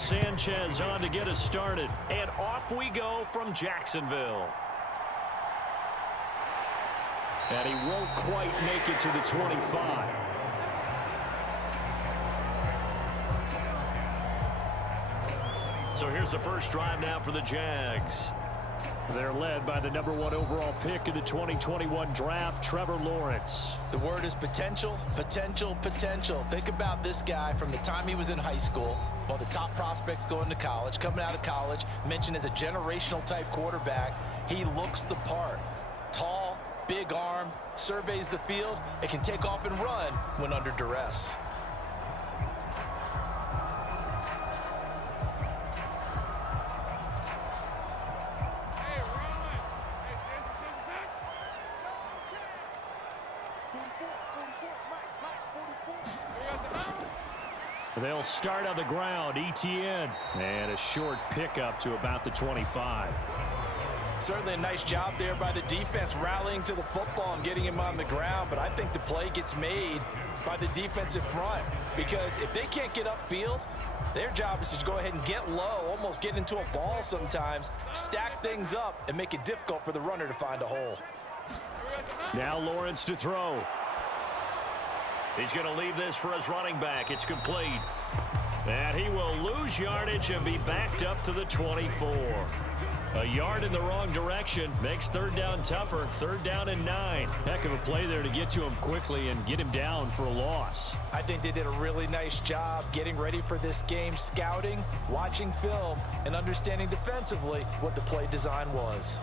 Sanchez on to get us started. And off we go from Jacksonville. And he won't quite make it to the 25. So here's the first drive now for the Jags. They're led by the #1 overall pick in the 2021 draft, Trevor Lawrence. The word is potential, potential, potential. Think about this guy from the time he was in high school, while the top prospects going to college, coming out of college, mentioned as a generational type quarterback. He looks the part. Tall, big arm, surveys the field, and can take off and run when under duress. They'll start on the ground. ETN. And a short pickup to about the 25. Certainly a nice job there by the defense rallying to the football and getting him on the ground. But I think the play gets made by the defensive front. Because if they can't get upfield, their job is to go ahead and get low, almost get into a ball sometimes, stack things up, and make it difficult for the runner to find a hole. Now Lawrence to throw. He's going to leave this for his running back. It's complete. And he will lose yardage and be backed up to the 24. A yard in the wrong direction makes third down tougher. Third down and 9. Heck of a play there to get to him quickly and get him down for a loss. I think they did a really nice job getting ready for this game, scouting, watching film, and understanding defensively what the play design was.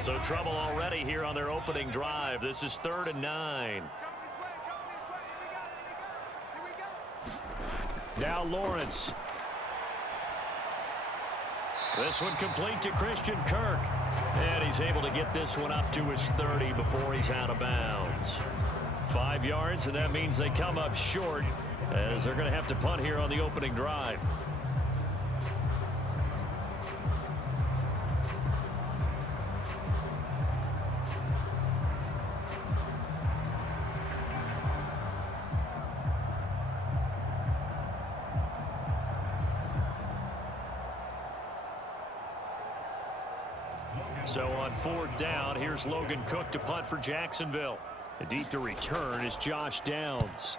So trouble already here on their opening drive. This is 3rd and 9. Now Lawrence. This one complete to Christian Kirk. And he's able to get this one up to his 30 before he's out of bounds. 5 yards, and that means they come up short as they're going to have to punt here on the opening drive. So on 4th down, here's Logan Cook to punt for Jacksonville. Deep to return is Josh Downs.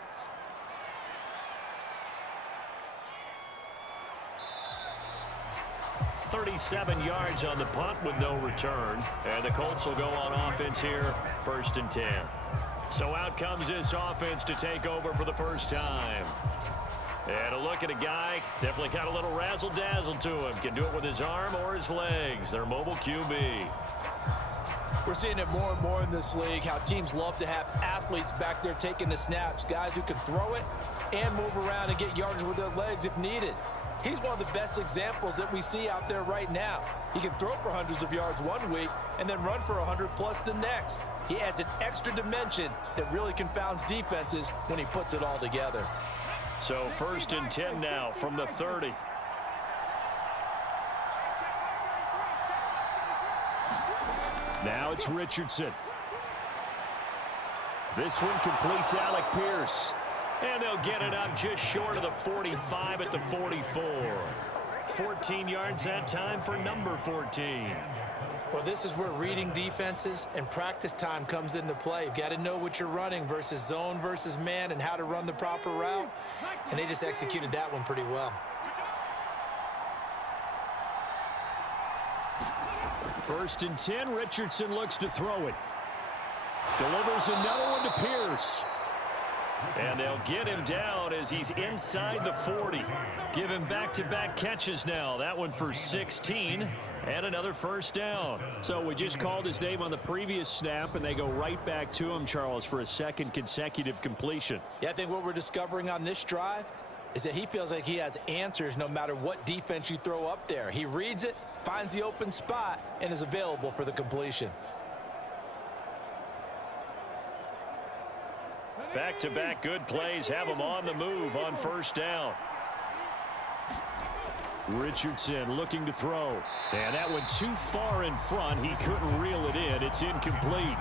$37 yards on the punt with no return. And the Colts will go on offense here, 1st and 10. So out comes this offense to take over for the first time. And a look at a guy, definitely got a little razzle-dazzle to him. Can do it with his arm or his legs. Their mobile QB. We're seeing it more and more in this league, how teams love to have athletes back there taking the snaps, guys who can throw it and move around and get yardage with their legs if needed. He's one of the best examples that we see out there right now. He can throw for hundreds of yards one week and then run for 100+ the next. He adds an extra dimension that really confounds defenses when he puts it all together. So 1st and 10 now from the 30. Now it's Richardson. This one completes Alec Pierce. And they'll get it up just short of the 45 at the 44. 14 yards that time for number 14. Well, this is where reading defenses and practice time comes into play. You've got to know what you're running versus zone versus man and how to run the proper route. And they just executed that one pretty well. 1st and 10. Richardson looks to throw it. Delivers another one to Pierce. And they'll get him down as he's inside the 40. Give him back-to-back catches now. That one for 16 and another 1st down. So we just called his name on the previous snap, and they go right back to him, Charles, for a 2nd consecutive completion. Yeah, I think what we're discovering on this drive is that he feels like he has answers no matter what defense you throw up there. He reads it, finds the open spot, and is available for the completion. Back-to-back good plays have him on the move on 1st down. Richardson looking to throw. And that went too far in front. He couldn't reel it in. It's incomplete.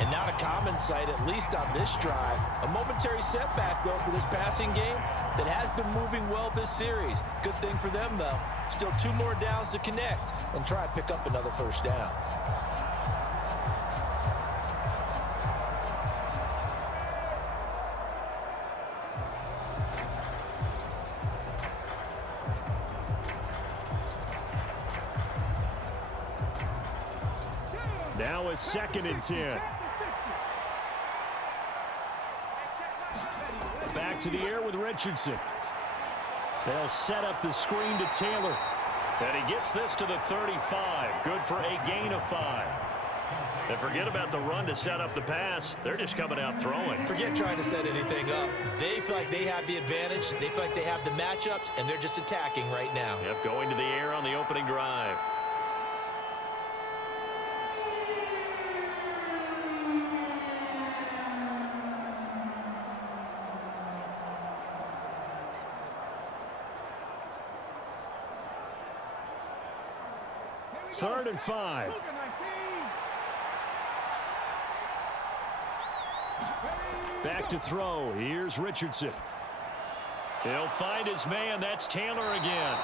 And not a common sight, at least on this drive. A momentary setback, though, for this passing game that has been moving well this series. Good thing for them, though. Still 2 more downs to connect and try and pick up another first down. Now a 2nd and 10. Back to the air with Richardson. They'll set up the screen to Taylor. And he gets this to the 35. Good for a gain of 5. And forget about the run to set up the pass. They're just coming out throwing. Forget trying to set anything up. They feel like they have the advantage. They feel like they have the matchups, and they're just attacking right now. Yep, going to the air on the opening drive. Third and 5. Back to throw. Here's Richardson. He'll find his man. That's Taylor again.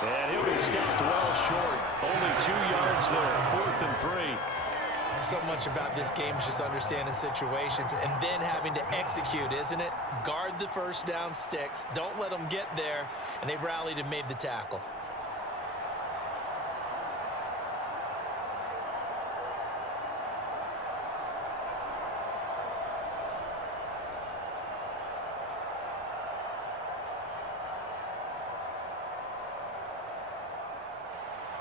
And he'll be stopped well short. Only 2 yards there. 4th and 3. So much about this game is just understanding situations and then having to execute, isn't it? Guard the first down sticks. Don't let them get there. And they rallied and made the tackle.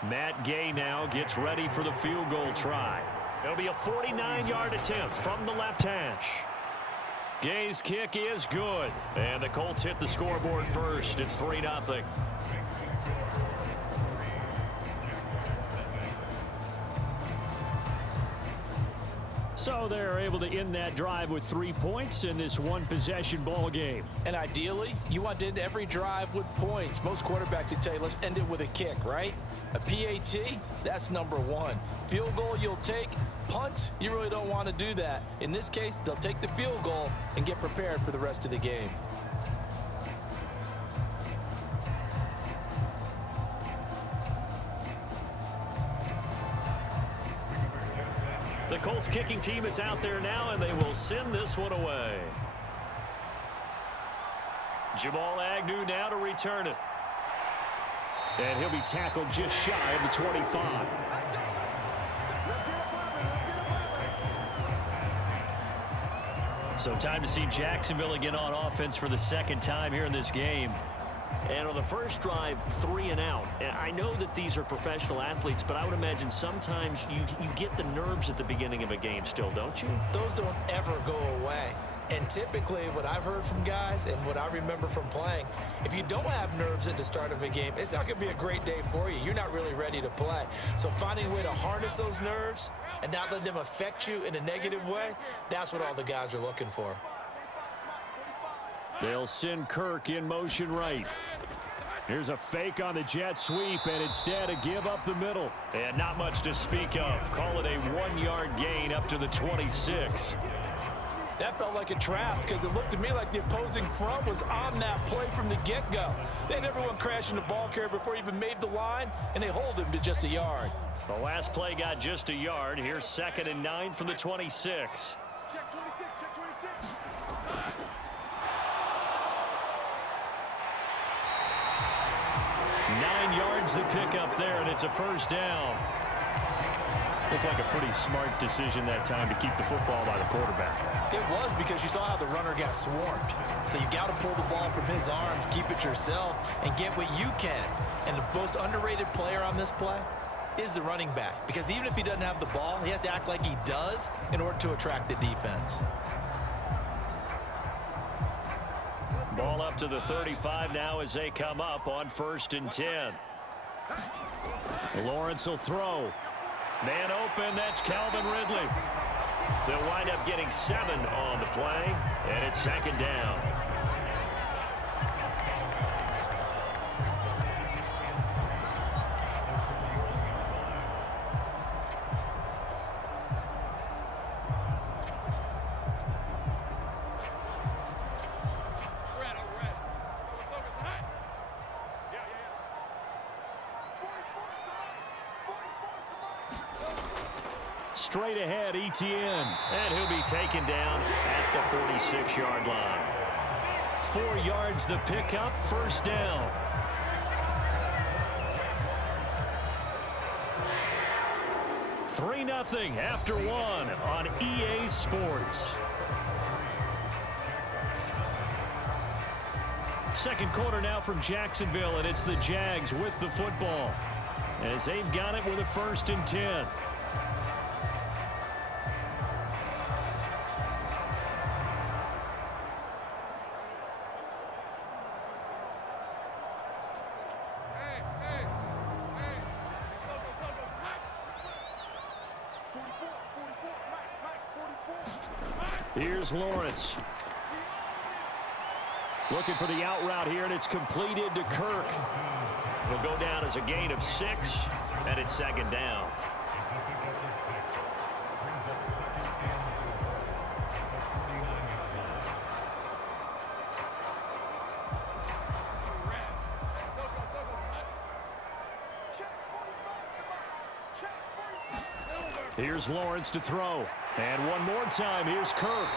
Matt Gay now gets ready for the field goal try. It'll be a 49-yard attempt from the left hash. Gay's kick is good. And the Colts hit the scoreboard first. It's 3-0. So they're able to end that drive with 3 points in this one-possession ball game. And ideally, you want to end every drive with points. Most quarterbacks would tell you, let's end it with a kick, right? A PAT, that's number 1. Field goal you'll take. Punts, you really don't want to do that. In this case, they'll take the field goal and get prepared for the rest of the game. The Colts kicking team is out there now, and they will send this one away. Jamal Agnew now to return it. And he'll be tackled just shy of the 25. So time to see Jacksonville again on offense for the 2nd time here in this game. And on the first drive, 3 and out. And I know that these are professional athletes, but I would imagine sometimes you get the nerves at the beginning of a game still, don't you? Those don't ever go away. And typically what I've heard from guys and what I remember from playing, if you don't have nerves at the start of a game, it's not going to be a great day for you. You're not really ready to play. So finding a way to harness those nerves and not let them affect you in a negative way, that's what all the guys are looking for. They'll send Kirk in motion right. Here's a fake on the jet sweep, and instead a give up the middle. And not much to speak of. Call it a 1-yard gain up to the 26. That felt like a trap because it looked to me like the opposing front was on that play from the get-go. They had everyone crashing the ball carrier before he even made the line, and they hold him to just a yard. The last play got just a yard. Here's 2nd and 9 from the 26. Check 26, check 26. 9 yards to pick up there, and it's a first down. Looked like a pretty smart decision that time to keep the football by the quarterback. It was because you saw how the runner got swarmed. So you got to pull the ball from his arms, keep it yourself, and get what you can. And the most underrated player on this play is the running back. Because even if he doesn't have the ball, he has to act like he does in order to attract the defense. Ball up to the 35 now as they come up on 1st and 10. Lawrence will throw. Man open, that's Calvin Ridley. They'll wind up getting 7 on the play, and it's 2nd down. straight ahead, ETN. And he'll be taken down at the 46-yard line. 4 yards the pickup, first down. Three 3-0 after one on EA Sports. Second quarter now from Jacksonville, and it's the Jags with the football as they've got it with a 1st and 10. Here's Lawrence. Looking for the out route here, and it's completed to Kirk. It'll go down as a gain of 6, and it's 2nd down. Here's Lawrence to throw. And one more time, here's Kirk.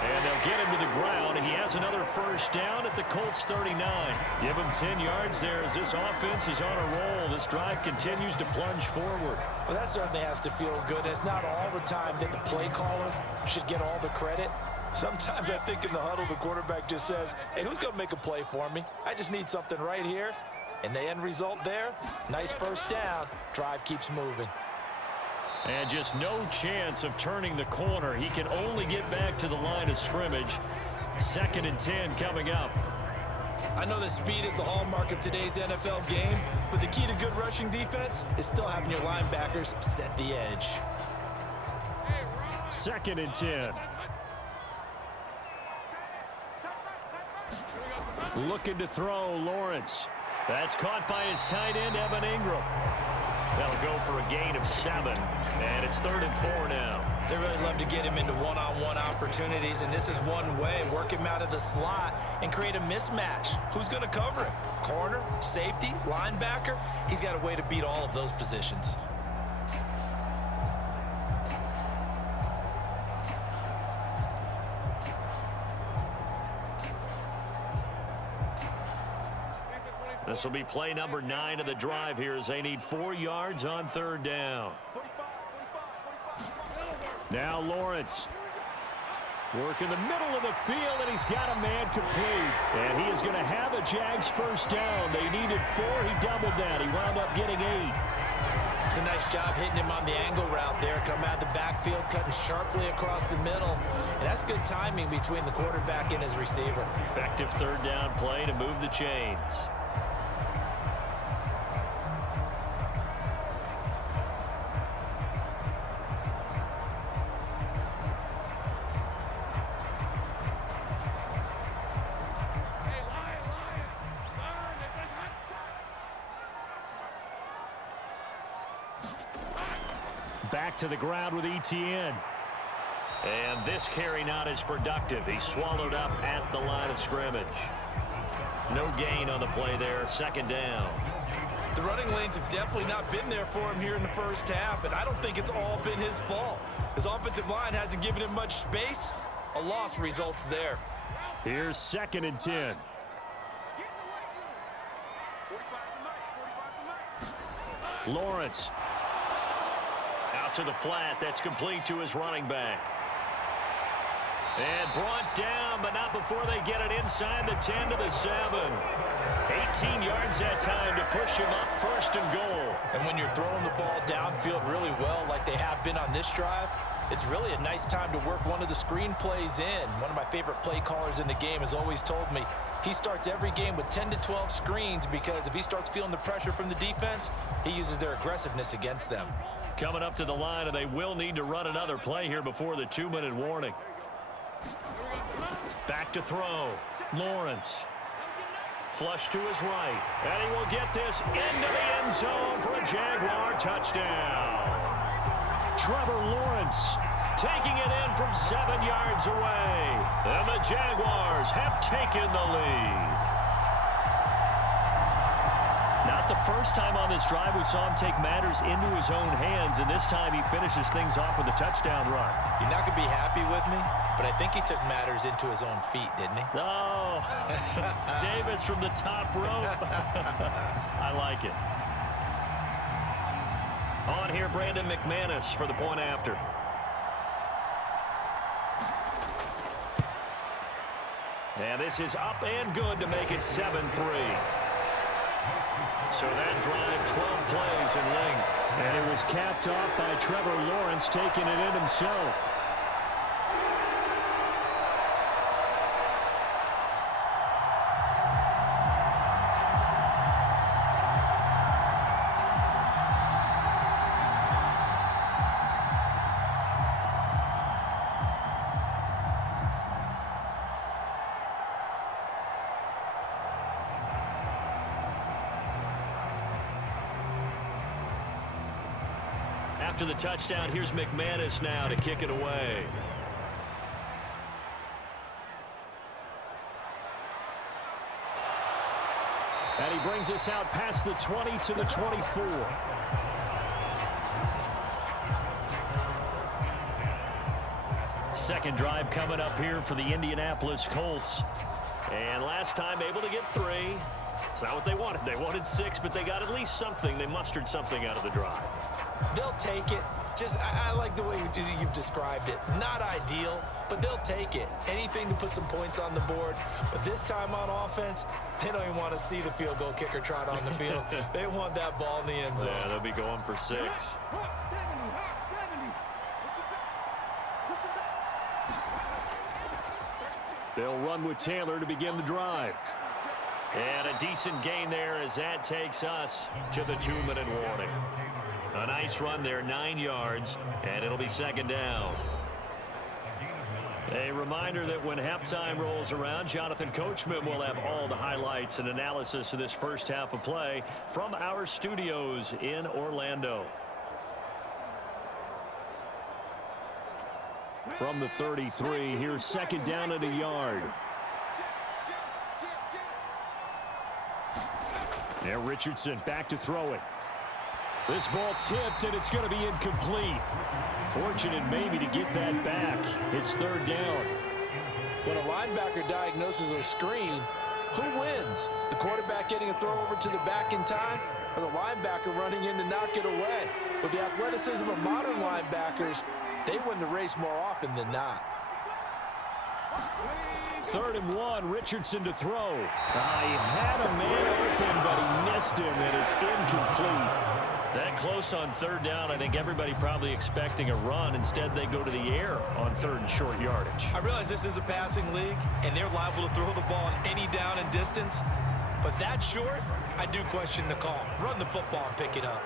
And they'll get him to the ground. He has another 1st down at the Colts 39. Give him 10 yards there as this offense is on a roll. This drive continues to plunge forward. Well, that certainly has to feel good. It's not all the time that the play caller should get all the credit. Sometimes I think in the huddle, the quarterback just says, hey, who's going to make a play for me? I just need something right here. And the end result there, nice 1st down. Drive keeps moving. And just no chance of turning the corner. He can only get back to the line of scrimmage. 2nd and 10 coming up. I know that speed is the hallmark of today's NFL game, but the key to good rushing defense is still having your linebackers set the edge. 2nd and 10. Looking to throw, Lawrence. That's caught by his tight end, Evan Ingram. That'll go for a gain of 7, and it's 3rd and 4 now. They really love to get him into one-on-one opportunities, and this is one way. Work him out of the slot and create a mismatch. Who's going to cover him? Corner, safety, linebacker? He's got a way to beat all of those positions. This will be play number 9 of the drive here as they need 4 yards on 3rd down. Now Lawrence. Work in the middle of the field, and he's got a man complete. And he is going to have a Jags 1st down. They needed 4. He doubled that. He wound up getting 8. It's a nice job hitting him on the angle route there. Come out the backfield, cutting sharply across the middle. And that's good timing between the quarterback and his receiver. Effective 3rd down play to move the chains. Back to the ground with ETN. And this carry not as productive. He's swallowed up at the line of scrimmage. No gain on the play there. 2nd down. The running lanes have definitely not been there for him here in the 1st half, and I don't think it's all been his fault. His offensive line hasn't given him much space. A loss results there. Here's 2nd and 10. Lawrence. Out to the flat. That's complete to his running back. And brought down, but not before they get it inside the 10 to the 7. 18 yards that time to push him up 1st and goal. And when you're throwing the ball downfield really well like they have been on this drive, it's really a nice time to work one of the screen plays in. One of my favorite play callers in the game has always told me he starts every game with 10 to 12 screens because if he starts feeling the pressure from the defense, he uses their aggressiveness against them. Coming up to the line, and they will need to run another play here before the 2-minute warning. Back to throw. Lawrence. Flush to his right. And he will get this into the end zone for a Jaguar touchdown. Trevor Lawrence taking it in from 7 yards away. And the Jaguars have taken the lead. Not the first time on this drive we saw him take matters into his own hands, and this time he finishes things off with a touchdown run. You're not going to be happy with me, but I think he took matters into his own feet, didn't he? Oh, Davis from the top rope. I like it. On here, Brandon McManus for the point after. And this is up and good to make it 7-3. So that drive, 12 plays in length. And it was capped off by Trevor Lawrence taking it in himself. After the touchdown, here's McManus now to kick it away. And he brings us out past the 20 to the 24. Second drive coming up here for the Indianapolis Colts. And last time able to get 3. It's not what they wanted. They wanted 6, but they got at least something. They mustered something out of the drive. They'll take it. I like the way you've described it. Not ideal, but they'll take it. Anything to put some points on the board. But this time on offense, they don't even want to see the field goal kicker trot on the field. They want that ball in the end zone. Yeah, they'll be going for 6. They'll run with Taylor to begin the drive. And a decent gain there as that takes us to the 2-minute warning. A nice run there, 9 yards, and it'll be second down. A reminder that when halftime rolls around, Jonathan Coachman will have all the highlights and analysis of this first half of play from our studios in Orlando. From the 33, here's second down at a yard. There, Richardson back to throw it. This ball tipped, and it's going to be incomplete. Fortunate maybe to get that back. It's third down. When a linebacker diagnoses a screen, who wins? The quarterback getting a throw over to the back in time, or the linebacker running in to knock it away? With the athleticism of modern linebackers, they win the race more often than not. 3rd and 1, Richardson to throw. He had a man open, but he missed him, and it's incomplete. That close on third down, I think everybody probably expecting a run. Instead, they go to the air on 3rd and short yardage. I realize this is a passing league, and they're liable to throw the ball on any down and distance. But that short, I do question the call. Run the football and pick it up.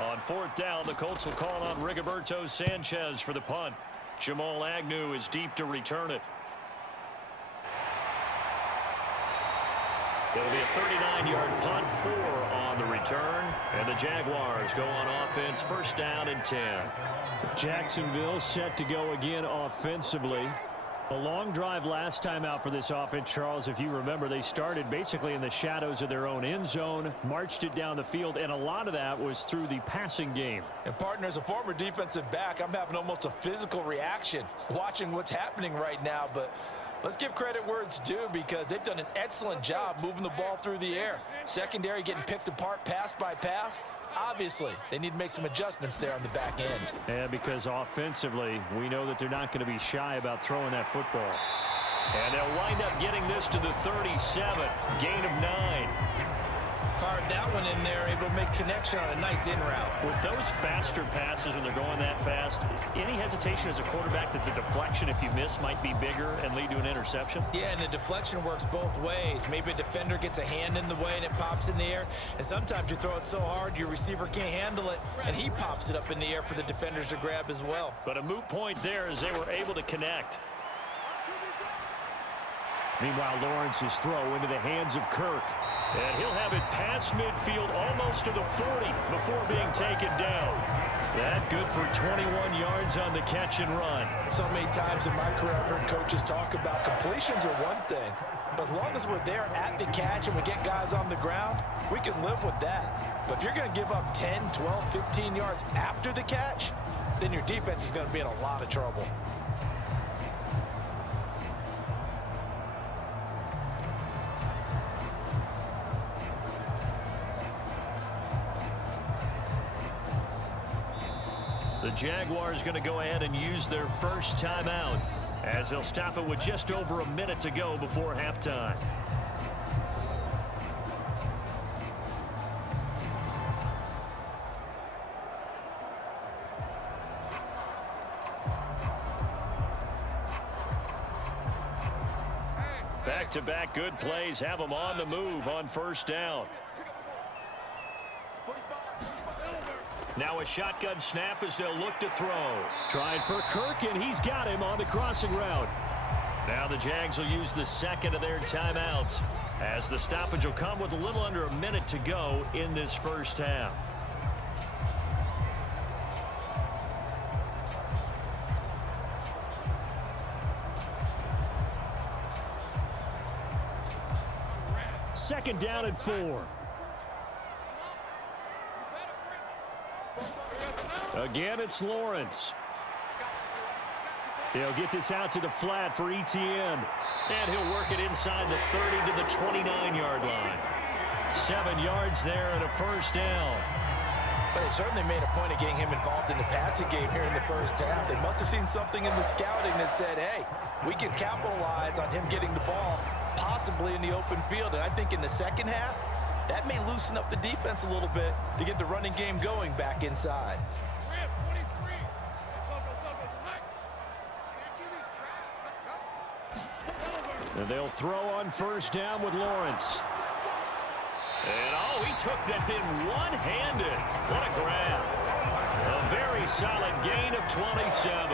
On 4th down, the Colts will call on Rigoberto Sanchez for the punt. Jamal Agnew is deep to return it. It'll be a 39-yard punt, 4 on the return. And the Jaguars go on offense, first down and 10. Jacksonville set to go again offensively. A long drive last time out for this offense, Charles. If you remember, they started basically in the shadows of their own end zone, marched it down the field, and a lot of that was through the passing game. And partner, as a former defensive back, I'm having almost a physical reaction watching what's happening right now. But let's give credit where it's due, because they've done an excellent job moving the ball through the air. Secondary getting picked apart pass by pass. Obviously, they need to make some adjustments there on the back end. Yeah, because offensively, we know that they're not going to be shy about throwing that football. And they'll wind up getting this to the 37, gain of 9. Fired that one in there, able to make connection on a nice in route. With those faster passes when they're going that fast, any hesitation as a quarterback that the deflection, if you miss, might be bigger and lead to an interception? Yeah, and the deflection works both ways. Maybe a defender gets a hand in the way and it pops in the air, and sometimes you throw it so hard your receiver can't handle it, and he pops it up in the air for the defenders to grab as well. But a moot point there as they were able to connect. Meanwhile, Lawrence's throw into the hands of Kirk. And he'll have it past midfield almost to the 40 before being taken down. That good for 21 yards on the catch and run. So many times in my career I've heard coaches talk about completions are one thing, But as long as we're there at the catch and we get guys on the ground, we can live with that. But if you're going to give up 10, 12, 15 yards after the catch, then your defense is going to be in a lot of trouble. The Jaguars going to go ahead and use their first timeout as they'll stop it with just over a minute to go before halftime. Back-to-back good plays have them on the move on first down. Now a shotgun snap as they'll look to throw. Trying for Kirk, and he's got him on the crossing route. Now the Jags will use the second of their timeouts as the stoppage will come with a little under a minute to go in this first half. Second down and 4. Again, it's Lawrence. He'll get this out to the flat for ETN. And he'll work it inside the 30 to the 29-yard line. 7 yards there and a first down. But they certainly made a point of getting him involved in the passing game here in the first half. They must have seen something in the scouting that said, hey, we can capitalize on him getting the ball, possibly in the open field. And I think in the second half, that may loosen up the defense a little bit to get the running game going back inside. And they'll throw on first down with Lawrence. And, oh, he took that in one-handed. What a grab. A very solid gain of 27.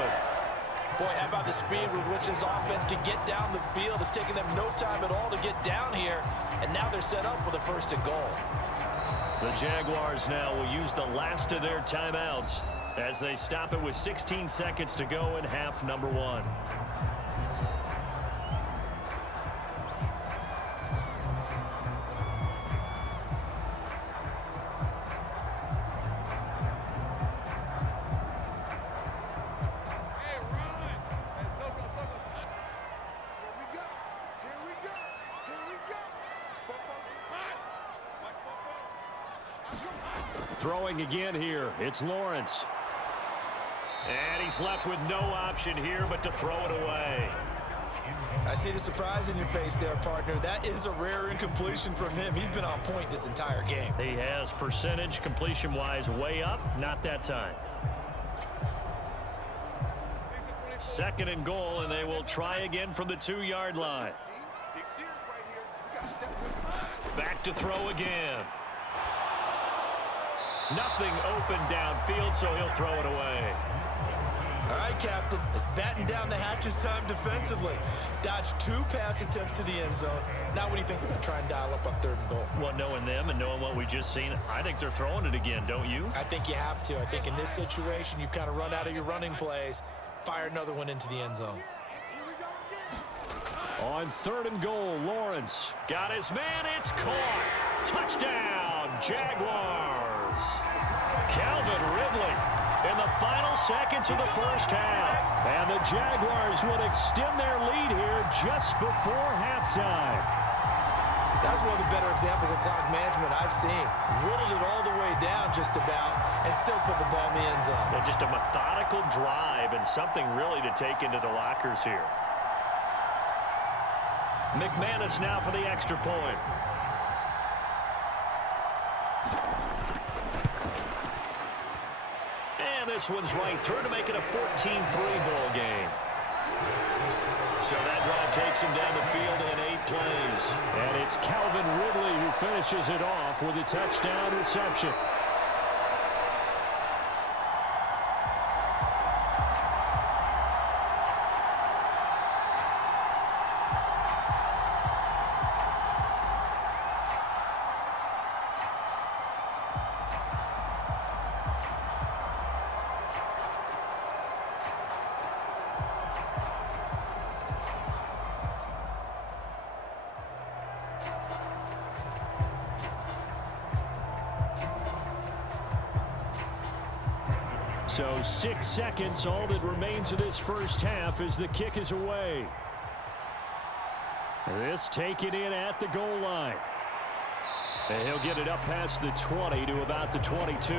Boy, how about the speed with which this offense can get down the field? It's taken them no time at all to get down here, and now they're set up with a first and goal. The Jaguars now will use the last of their timeouts as they stop it with 16 seconds to go in half number 1. Throwing again here. It's Lawrence. And he's left with no option here but to throw it away. I see the surprise in your face there, partner. That is a rare incompletion from him. He's been on point this entire game. He has percentage completion-wise way up. Not that time. Second and goal, and they will try again from the 2-yard line. Back to throw again. Nothing open downfield, so he'll throw it away. All right, Captain. It's batten down the hatches time defensively. Dodged 2 pass attempts to the end zone. Now what do you think they're going to try and dial up on third and goal? Well, knowing them and knowing what we just seen, I think they're throwing it again, don't you? I think you have to. I think in this situation, you've kind of run out of your running plays. Fire another one into the end zone. On third and goal, Lawrence. Got his man. It's caught. Touchdown, Jaguars. Calvin Ridley in the final seconds of the first half. And the Jaguars would extend their lead here just before halftime. That's one of the better examples of clock management I've seen. Whittled it all the way down just about and still put the ball in the end zone. Well, just a methodical drive and something really to take into the lockers here. McManus now for the extra point. And this one's right through to make it a 14-3 ball game. So that drive takes him down the field in 8 plays. And it's Calvin Ridley who finishes it off with a touchdown reception. So 6 seconds, all that remains of this first half as the kick is away. This taken in at the goal line. And he'll get it up past the 20 to about the 22.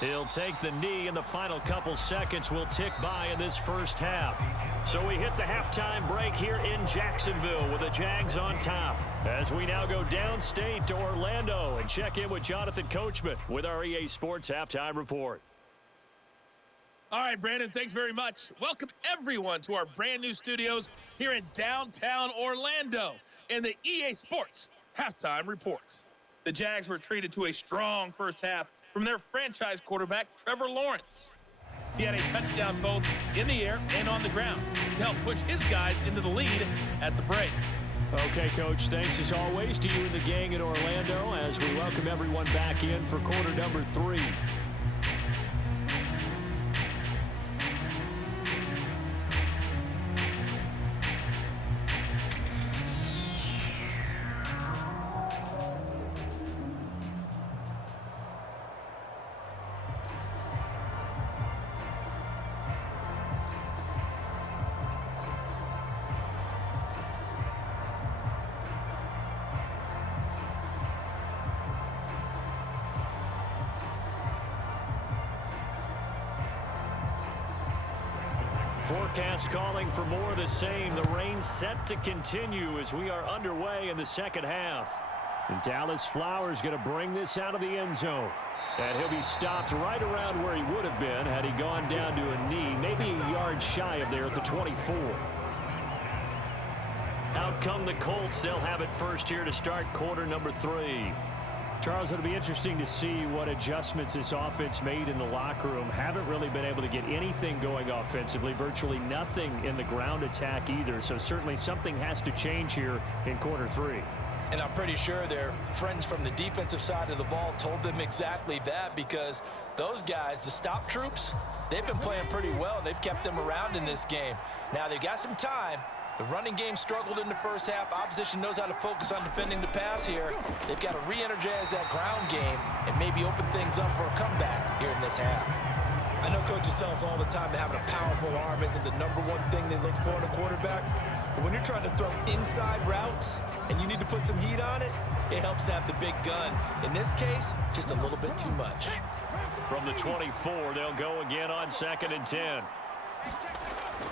He'll take the knee, and the final couple seconds will tick by in this first half. So we hit the halftime break here in Jacksonville with the Jags on top. As we now go downstate to Orlando and check in with Jonathan Coachman with our EA Sports Halftime Report. All right, Brandon, thanks very much. Welcome, everyone, to our brand-new studios here in downtown Orlando and the EA Sports Halftime Report. The Jags were treated to a strong first half from their franchise quarterback, Trevor Lawrence. He had a touchdown both in the air and on the ground to help push his guys into the lead at the break. Okay, Coach, thanks as always to you and the gang in Orlando as we welcome everyone back in for quarter number 3. Forecast calling for more of the same. The rain set to continue as we are underway in the second half. And Dallas Flowers going to bring this out of the end zone. And he'll be stopped right around where he would have been had he gone down to a knee, maybe a yard shy of there at the 24. Out come the Colts. They'll have it first here to start quarter number 3. Charles, it'll be interesting to see what adjustments this offense made in the locker room. Haven't really been able to get anything going offensively, virtually nothing in the ground attack either. So certainly something has to change here in quarter 3. And I'm pretty sure their friends from the defensive side of the ball told them exactly that, because those guys, the stop troops, they've been playing pretty well. They've kept them around in this game. Now they've got some time. The running game struggled in the first half. Opposition knows how to focus on defending the pass here. They've got to re-energize that ground game and maybe open things up for a comeback here in this half. I know coaches tell us all the time that having a powerful arm isn't the #1 thing they look for in a quarterback. But when you're trying to throw inside routes and you need to put some heat on it, it helps to have the big gun. In this case, just a little bit too much. From the 24, they'll go again on 2nd and 10.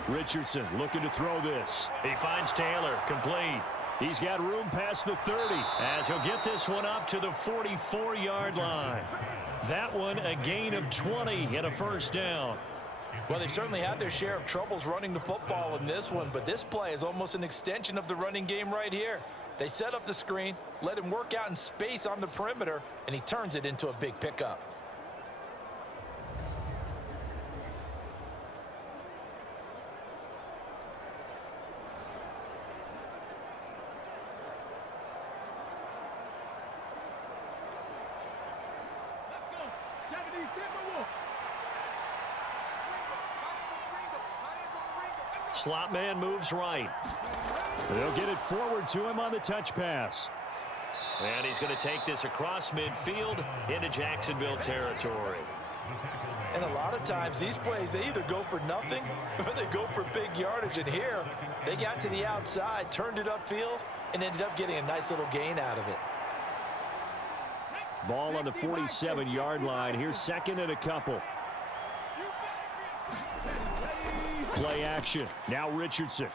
Richardson looking to throw this. He finds Taylor, complete. He's got room past the 30 as he'll get this one up to the 44-yard line. That one a gain of 20 and a first down. Well, they certainly had their share of troubles running the football in this one, but this play is almost an extension of the running game right here. They set up the screen, let him work out in space on the perimeter, and he turns it into a big pickup. Slot man moves right. They'll get it forward to him on the touch pass. And he's going to take this across midfield into Jacksonville territory. And a lot of times these plays, they either go for nothing or they go for big yardage. And here, they got to the outside, turned it upfield, and ended up getting a nice little gain out of it. Ball on the 47-yard line. Here's 2nd and a couple. Play action. Now Richardson.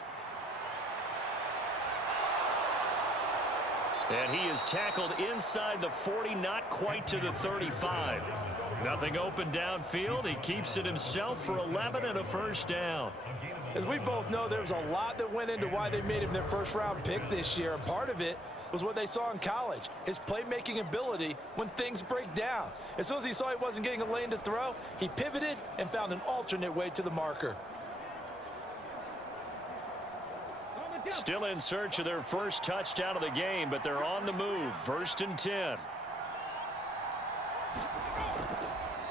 And he is tackled inside the 40, not quite to the 35. Nothing open downfield. He keeps it himself for 11 and a first down. As we both know, there was a lot that went into why they made him their first-round pick this year, and part of it was what they saw in college, his playmaking ability when things break down. As soon as he saw he wasn't getting a lane to throw, he pivoted and found an alternate way to the marker. Still in search of their first touchdown of the game, but they're on the move. 1st and 10.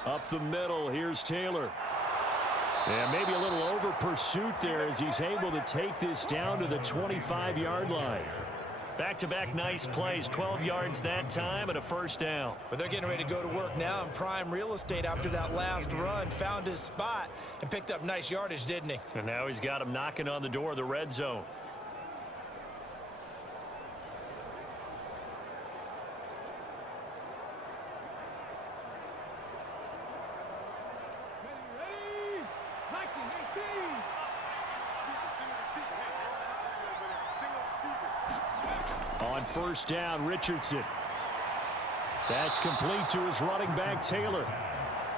Up the middle, here's Taylor. And maybe a little over pursuit there as he's able to take this down to the 25-yard line. Back-to-back nice plays, 12 yards that time and a first down. But they're getting ready to go to work now in prime real estate after that last run. Found his spot and picked up nice yardage, didn't he? And now he's got him knocking on the door of the red zone. On 1st down, Richardson. That's complete to his running back, Taylor.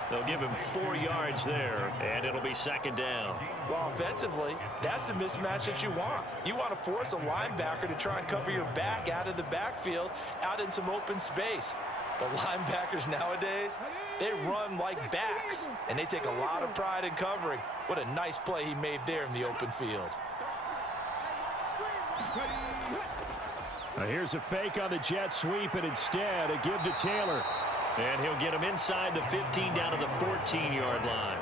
They'll give him 4 yards there, and it'll be 2nd down. Well, offensively, that's the mismatch that you want. You want to force a linebacker to try and cover your back out of the backfield, out in some open space. But linebackers nowadays, they run like backs, and they take a lot of pride in covering. What a nice play he made there in the open field. Now here's a fake on the jet sweep, and instead a give to Taylor. And he'll get him inside the 15 down to the 14-yard line.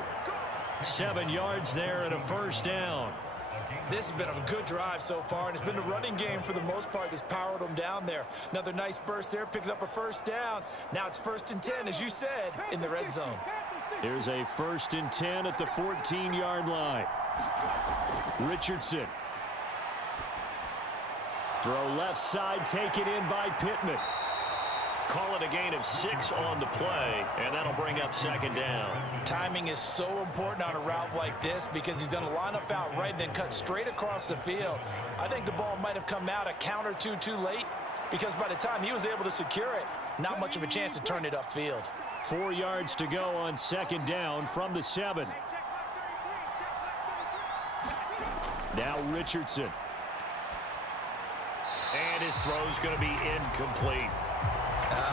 7 yards there and a first down. This has been a good drive so far, and it's been the running game for the most part that's powered them down there. Another nice burst there, picking up a first down. Now it's 1st and 10, as you said, in the red zone. Here's a 1st and 10 at the 14-yard line. Richardson. Throw left side, taken in by Pittman. Call it a gain of 6 on the play, and that'll bring up 2nd down. Timing is so important on a route like this because he's going to line up out right and then cut straight across the field. I think the ball might have come out a count or two too late because by the time he was able to secure it, not much of a chance to turn it upfield. 4 yards to go on 2nd down from the 7. Now Richardson. And his throw's going to be incomplete.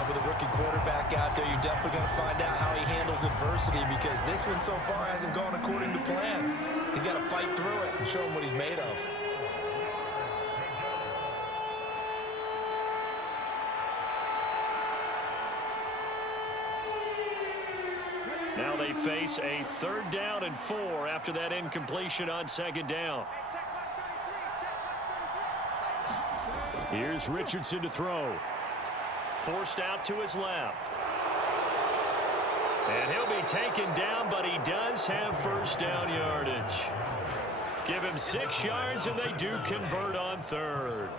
With a rookie quarterback out there, you're definitely going to find out how he handles adversity because this one so far hasn't gone according to plan. He's got to fight through it and show him what he's made of. Now they face a 3rd down and 4 after that incompletion on 2nd down. Here's Richardson to throw. Forced out to his left. And he'll be taken down, but he does have first down yardage. Give him 6 yards, and they do convert on 3rd.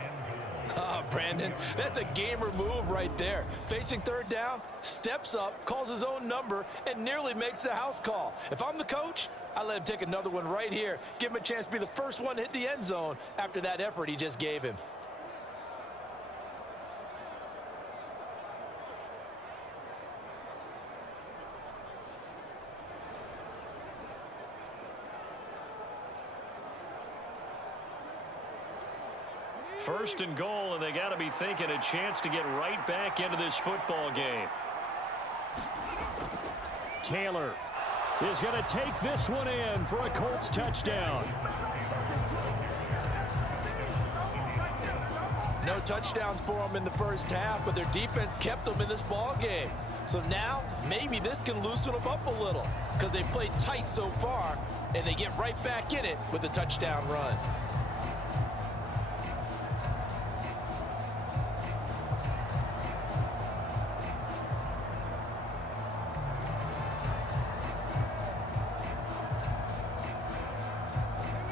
Oh, Brandon, that's a gamer move right there. Facing 3rd down, steps up, calls his own number, and nearly makes the house call. If I'm the coach, I let him take another one right here. Give him a chance to be the first one to hit the end zone after that effort he just gave him. First and goal, and they got to be thinking a chance to get right back into this football game. Taylor is going to take this one in for a Colts touchdown. No touchdowns for them in the first half, but their defense kept them in this ball game. So now maybe this can loosen them up a little because they played tight so far, and they get right back in it with a touchdown run.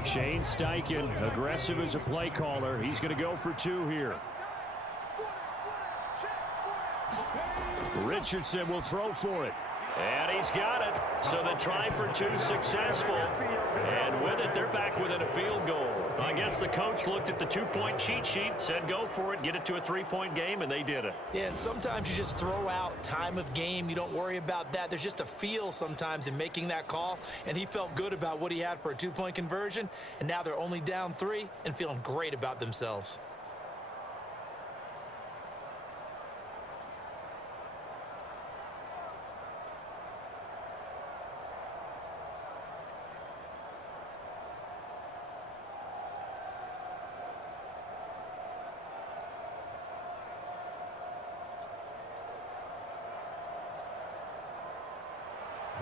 Shane Steichen, aggressive as a play caller. He's going to go for 2 here. Richardson will throw for it. And he's got it. So the try for 2 successful. And with it, they're back within a field goal. I guess guess the coach looked at the two-point cheat sheet, said go for it, get it to a three-point game, and they did it. Yeah, and sometimes you just throw out time of game. You don't worry about that. There's just a feel sometimes in making that call, and he felt good about what he had for a two-point conversion, and now they're only down 3 and feeling great about themselves.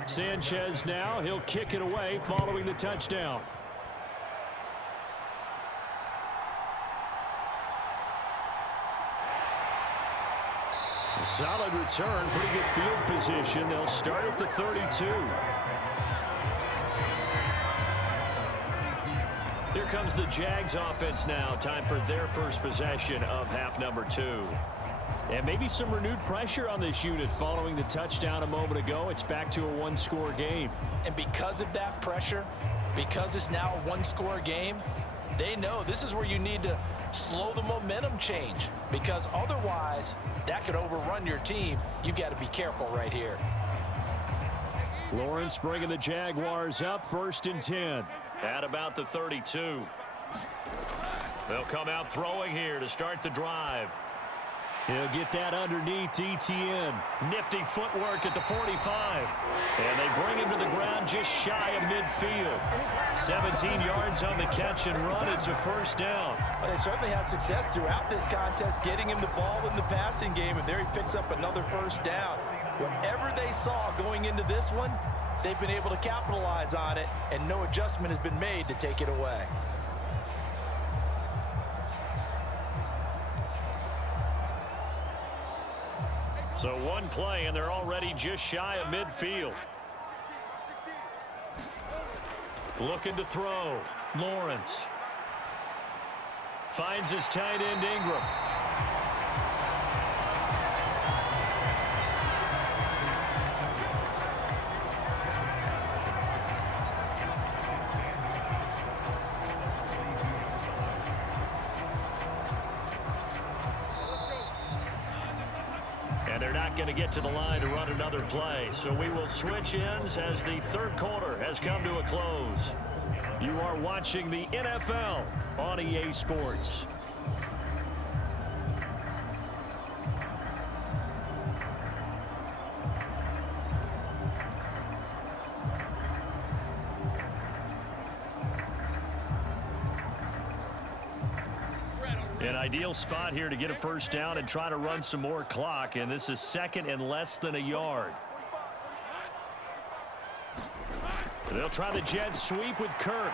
Sanchez now, he'll kick it away following the touchdown. A solid return, pretty good field position. They'll start at the 32. Here comes the Jags offense now. Time for their first possession of half number 2. And maybe some renewed pressure on this unit following the touchdown a moment ago. It's back to a one-score game. And because of that pressure, because it's now a one-score game, they know this is where you need to slow the momentum change, because otherwise that could overrun your team. You've got to be careful right here. Lawrence bringing the Jaguars up, 1st and 10. At about the 32. They'll come out throwing here to start the drive. He'll get that underneath ETN. Nifty footwork at the 45. And they bring him to the ground just shy of midfield. 17 yards on the catch and run. It's a first down. Well, they certainly had success throughout this contest getting him the ball in the passing game, and there he picks up another first down. Whatever they saw going into this one, they've been able to capitalize on it, and no adjustment has been made to take it away. So one play, and they're already just shy of midfield. Looking to throw. Lawrence. Finds his tight end, Ingram. Going to get to the line to run another play. So we will switch ends as the third quarter has come to a close. You are watching the NFL on EA Sports. An ideal spot here to get a first down and try to run some more clock, and this is 2nd and less than a yard. They'll try the jet sweep with Kirk.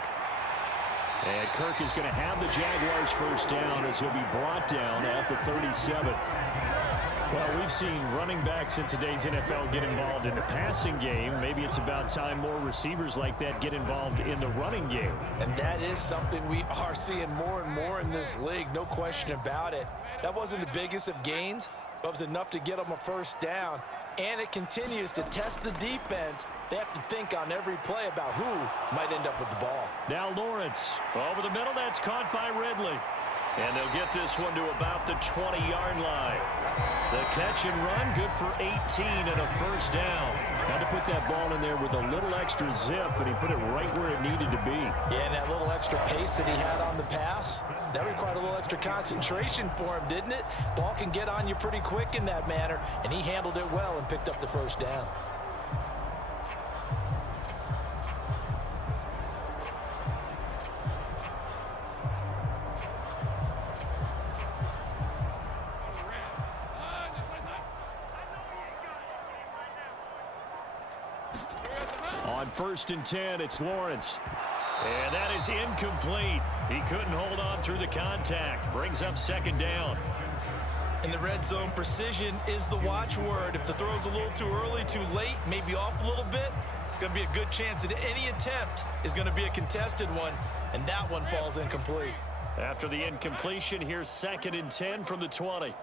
And Kirk is going to have the Jaguars first down as he'll be brought down at the 37. Well, we've seen running backs in today's NFL get involved in the passing game. Maybe it's about time more receivers like that get involved in the running game. And that is something we are seeing more and more in this league, no question about it. That wasn't the biggest of gains, but it was enough to get them a first down. And it continues to test the defense. They have to think on every play about who might end up with the ball. Now Lawrence. Over the middle, that's caught by Ridley. And they'll get this one to about the 20-yard line. The catch and run, good for 18 and a first down. Had to put that ball in there with a little extra zip, but he put it right where it needed to be. Yeah, and that little extra pace that he had on the pass, that required a little extra concentration for him, didn't it? Ball can get on you pretty quick in that manner, and he handled it well and picked up the first down. On 1st and 10, it's Lawrence. And that is incomplete. He couldn't hold on through the contact. Brings up 2nd down. In the red zone, precision is the watchword. If the throw's a little too early, too late, maybe off a little bit, going to be a good chance that any attempt is going to be a contested one, and that one falls incomplete. After the incompletion, here's 2nd and 10 from the 20.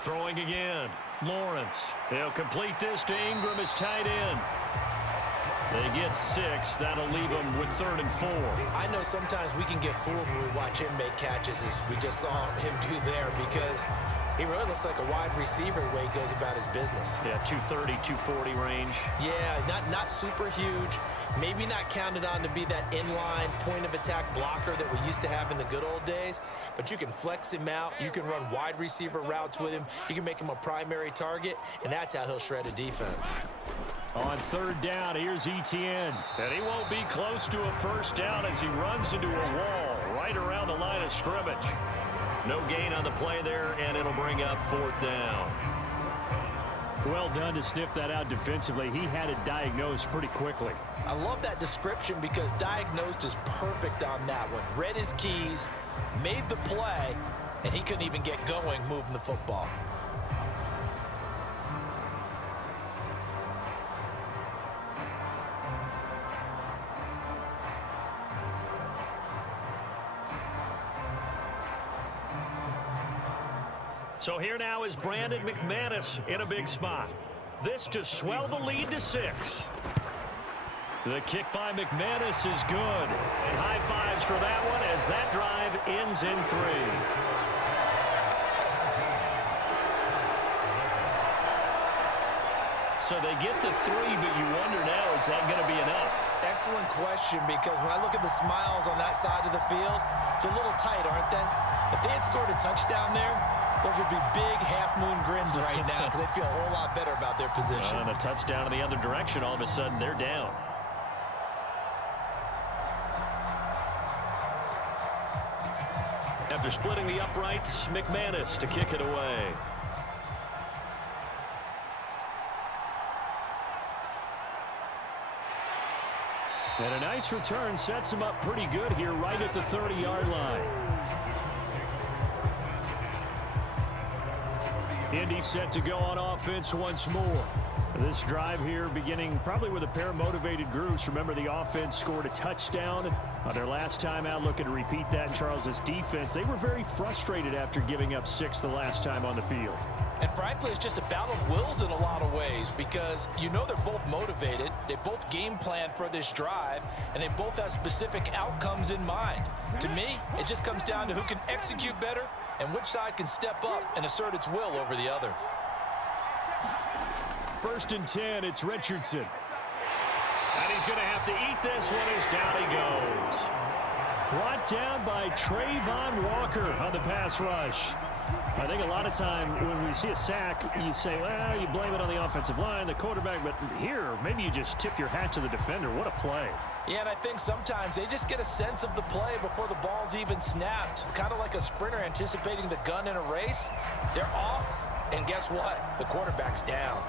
Throwing again. Lawrence. They'll complete this to Ingram as tight end. They get 6. That'll leave them with 3rd and 4. I know sometimes we can get fooled when we watch him make catches, as we just saw him do there, because he really looks like a wide receiver the way he goes about his business. Yeah, 230, 240 range. Yeah, not super huge. Maybe not counted on to be that inline point-of-attack blocker that we used to have in the good old days, but you can flex him out. You can run wide receiver routes with him. You can make him a primary target, and that's how he'll shred a defense. On 3rd down, here's Etienne. And he won't be close to a first down as he runs into a wall right around the line of scrimmage. No gain on the play there, and it'll bring up 4th down. Well done to sniff that out defensively. He had it diagnosed pretty quickly. I love that description because diagnosed is perfect on that one. Read his keys, made the play, and he couldn't even get going moving the football. So here now is Brandon McManus in a big spot. This to swell the lead to 6. The kick by McManus is good. And high fives for that one as that drive ends in 3. So they get to 3, but you wonder now, is that going to be enough? Excellent question, because when I look at the smiles on that side of the field, it's a little tight, aren't they? If they had scored a touchdown there, those would be big half-moon grins right now because they'd feel a whole lot better about their position. And a touchdown in the other direction, all of a sudden they're down. After splitting the uprights, McManus to kick it away. And a nice return sets him up pretty good here right at the 30-yard line. Indy set to go on offense once more. This drive here beginning probably with a pair of motivated groups. Remember, the offense scored a touchdown on their last time out. Looking to repeat that in Charles's defense. They were very frustrated after giving up 6 the last time on the field. And frankly, it's just a battle of wills in a lot of ways because you know they're both motivated. They both game plan for this drive, and they both have specific outcomes in mind. To me, it just comes down to who can execute better and which side can step up and assert its will over the other. 1st and 10, it's Richardson. And he's going to have to eat this one as down he goes. Brought down by Trayvon Walker on the pass rush. I think a lot of time when we see a sack, you say, well, you blame it on the offensive line, the quarterback, but here, maybe you just tip your hat to the defender. What a play. Yeah, and I think sometimes they just get a sense of the play before the ball's even snapped. Kind of like a sprinter anticipating the gun in a race. They're off, and guess what? The quarterback's down.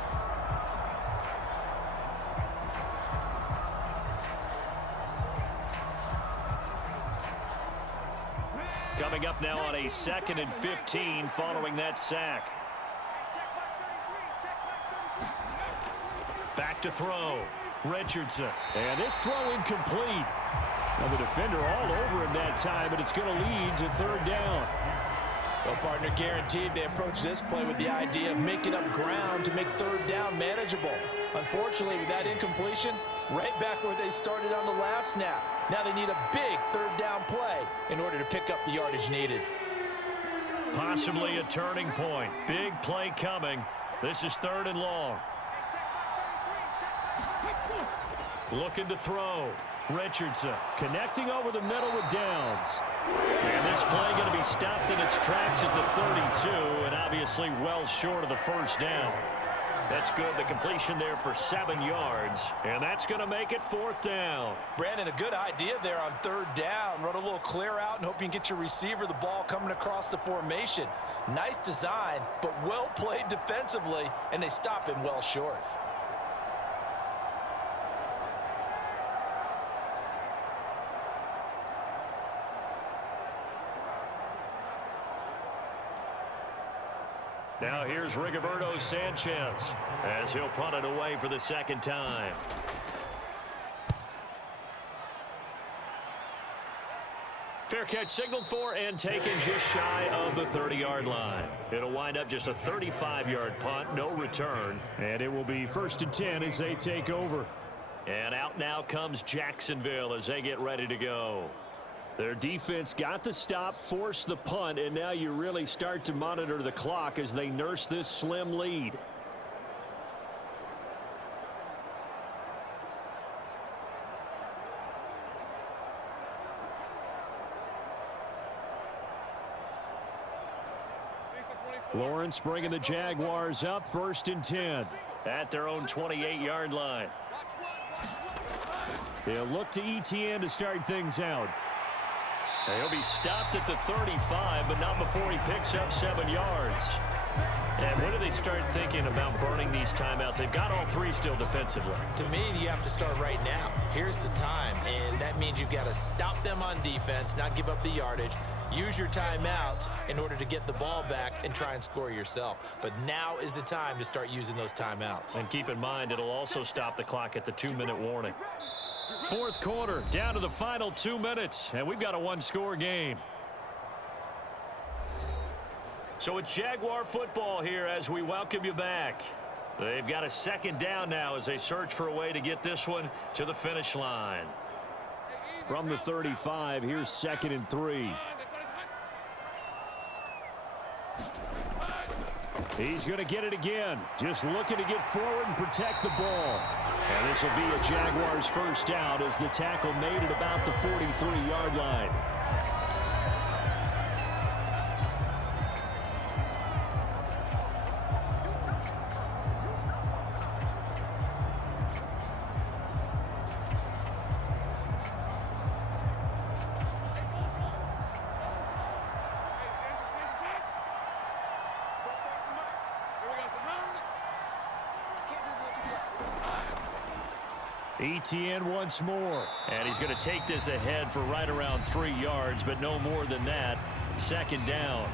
Coming up now on a 2nd and 15 following that sack. Back to throw. Richardson. And this throw incomplete. Well, the defender all over him that time, but it's going to lead to 3rd down. Well, partner, guaranteed they approach this play with the idea of making up ground to make 3rd down manageable. Unfortunately, with that incompletion, right back where they started on the last snap. Now they need a big 3rd down play in order to pick up the yardage needed. Possibly a turning point. Big play coming. This is 3rd and long. Looking to throw. Richardson connecting over the middle with Downs. And this play going to be stopped in its tracks at the 32, and obviously well short of the 1st down. That's good. The completion there for 7 yards, and that's going to make it 4th down. Brandon, a good idea there on 3rd down. Run a little clear out and hope you can get your receiver the ball coming across the formation. Nice design, but well played defensively, and they stop him well short. Now here's Rigoberto Sanchez as he'll punt it away for the 2nd time. Fair catch signaled for and taken just shy of the 30-yard line. It'll wind up just a 35-yard punt, no return. And it will be 1st and 10 as they take over. And out now comes Jacksonville as they get ready to go. Their defense got the stop, forced the punt, and now you really start to monitor the clock as they nurse this slim lead. Lawrence bringing the Jaguars up, 1st and 10. At their own 28-yard line. They'll look to ETN to start things out. He'll be stopped at the 35, but not before he picks up 7 yards. And when do they start thinking about burning these timeouts? They've got all 3 still defensively. To me, you have to start right now. Here's the time, and that means you've got to stop them on defense, not give up the yardage, use your timeouts in order to get the ball back and try and score yourself. But now is the time to start using those timeouts. And keep in mind, it'll also stop the clock at the 2-minute warning. 4th quarter, down to the final 2 minutes, and we've got a 1-score game. So it's Jaguar football here as we welcome you back. They've got a 2nd down now as they search for a way to get this one to the finish line. From the 35, here's 2nd and 3. He's going to get it again. Just looking to get forward and protect the ball. And this will be a Jaguars first down as the tackle made it about the 43-yard line. ETN once more. And he's going to take this ahead for right around 3 yards, but no more than that. 2nd down.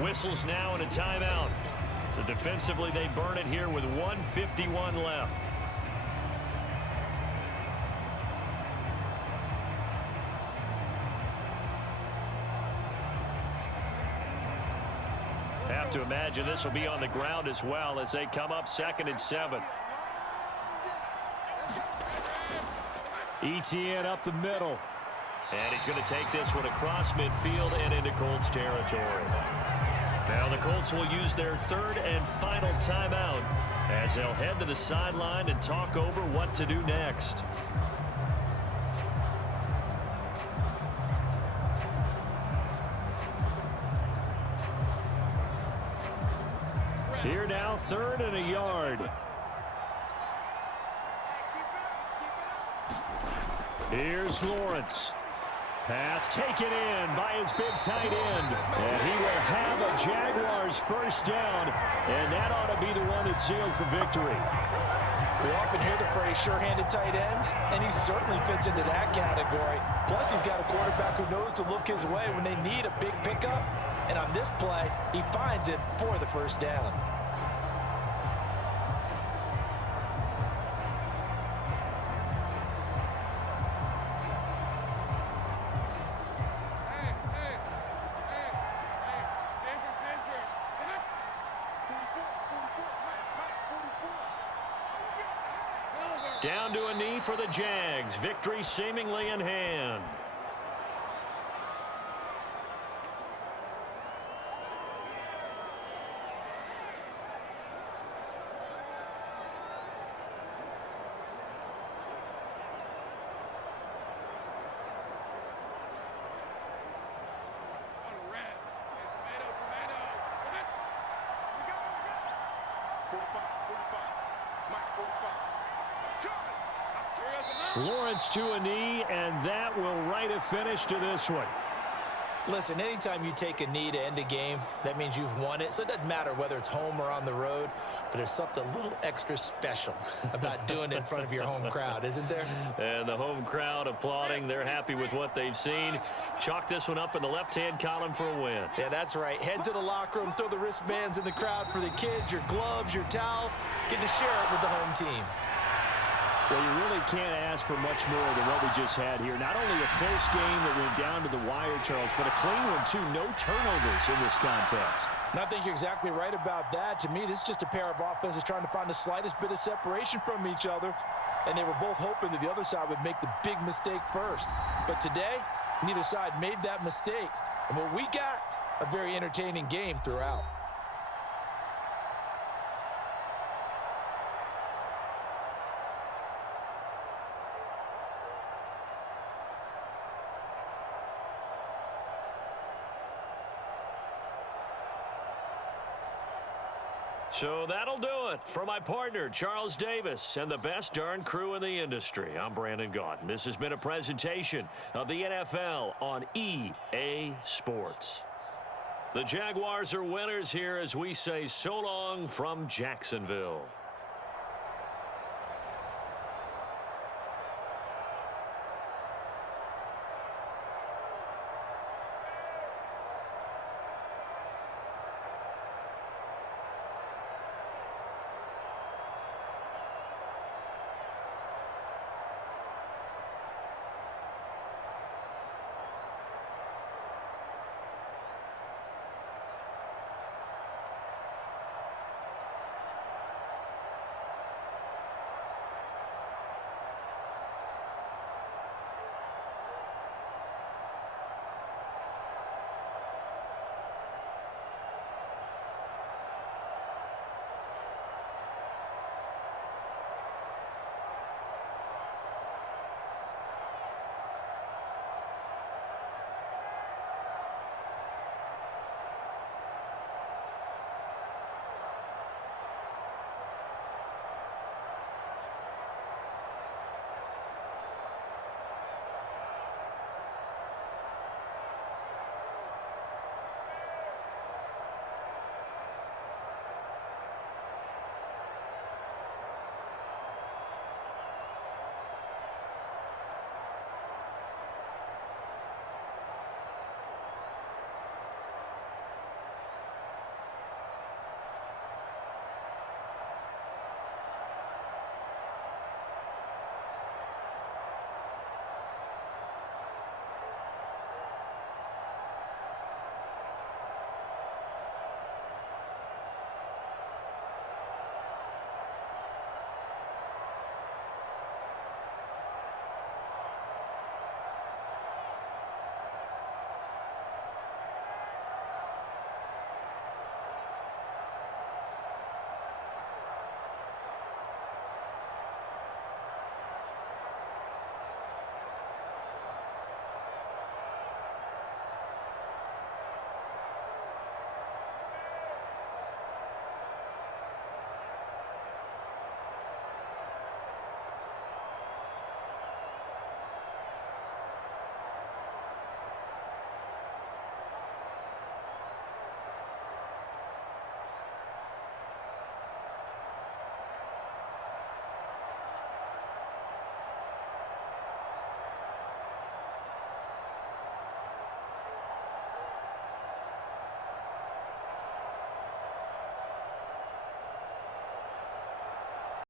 Whistles now and a timeout. So defensively, they burn it here with 1:51 left. Have to imagine this will be on the ground as well as they come up 2nd and 7. ETN up the middle. And he's going to take this one across midfield and into Colts territory. Now the Colts will use their 3rd and final timeout as they'll head to the sideline and talk over what to do next. Here now, 3rd and a yard. Here's Lawrence. Pass taken in by his big tight end. And he will have a Jaguars first down. And that ought to be the one that seals the victory. We often hear the phrase sure-handed tight ends, and he certainly fits into that category. Plus, he's got a quarterback who knows to look his way when they need a big pickup. And on this play, he finds it for the first down. Down to a knee for the Jags. Victory seemingly in hand. Lawrence to a knee, and that will write a finish to this one. Listen, anytime you take a knee to end a game, that means you've won it. So it doesn't matter whether it's home or on the road, but there's something a little extra special about doing it in front of your home crowd, isn't there? And the home crowd applauding. They're happy with what they've seen. Chalk this one up in the left-hand column for a win. Yeah, that's right. Head to the locker room, throw the wristbands in the crowd for the kids, your gloves, your towels. Get to share it with the home team. Well, you really can't ask for much more than what we just had here. Not only a close game that went down to the wire, Charles, but a clean one, too. No turnovers in this contest. And I think you're exactly right about that. To me, this is just a pair of offenses trying to find the slightest bit of separation from each other. and they were both hoping that the other side would make the big mistake first. But today, neither side made that mistake. And what we got, a very entertaining game throughout. So that'll do it for my partner, Charles Davis, and the best darn crew in the industry. I'm Brandon Gaudin. This has been a presentation of the NFL on EA Sports. The Jaguars are winners here as we say so long from Jacksonville.